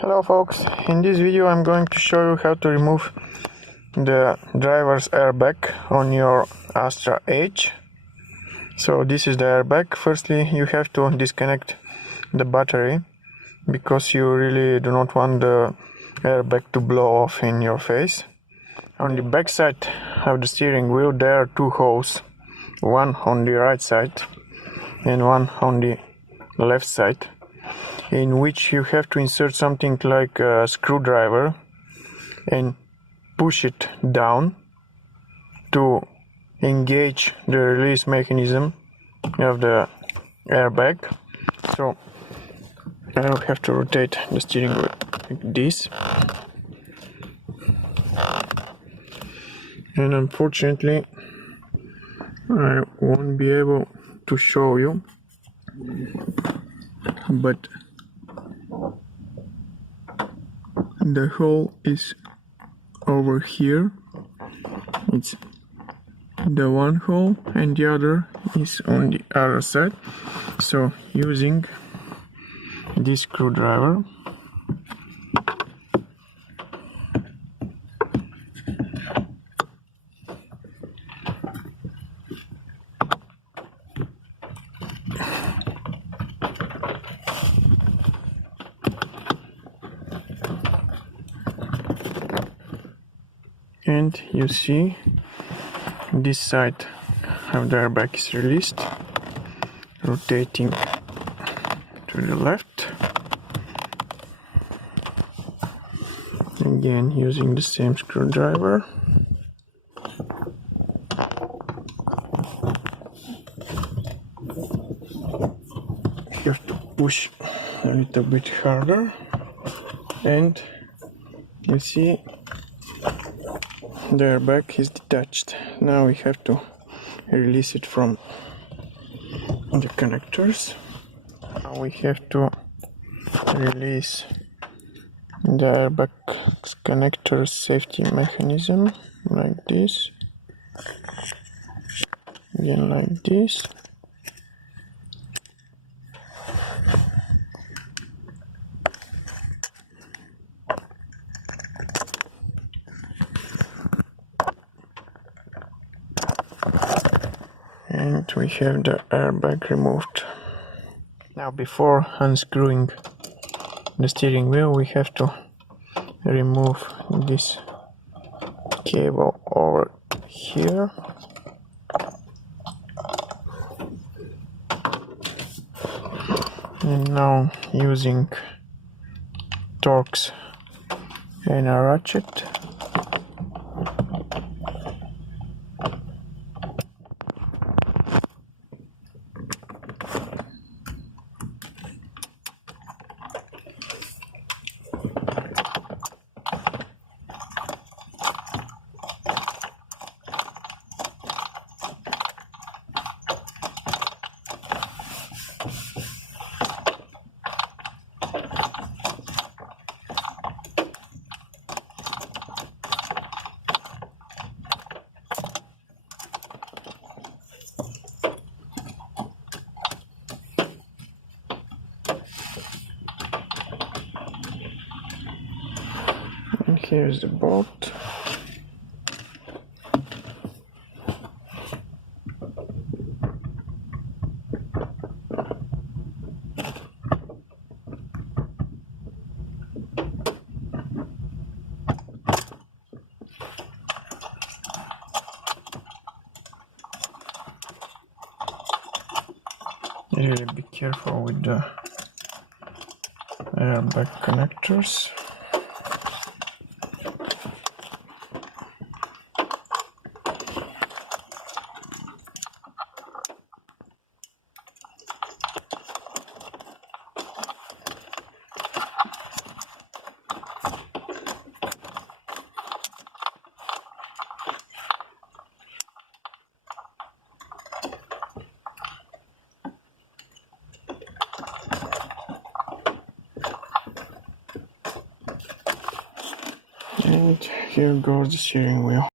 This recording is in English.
Hello folks, in this video I'm going to show you how to remove the driver's airbag on your Astra H. So this is the airbag. Firstly, you have to disconnect the battery because you really do not want the airbag to blow off in your face. On the back side of the steering wheel there are two holes, one on the right side and one on the left side, in which you have to insert something like a screwdriver and push it down to engage the release mechanism of the airbag. So I will have to rotate the steering wheel like this, and unfortunately I won't be able to show you, but the hole is over here. It's the one hole and the other is on the other side. So using this screwdriver, and you see this side of the airbag is released, rotating to the left, again using the same screwdriver. You have to push a little bit harder, and you see the airbag is detached. Now we have to release it from the connectors. Now we have to release the airbag connector safety mechanism like this, again like this. And we have the airbag removed. Now, before unscrewing the steering wheel, we have to remove this cable over here. And now, using Torx and a ratchet, and here's the bolt. Really be careful with the airbag connectors. And here goes the steering wheel.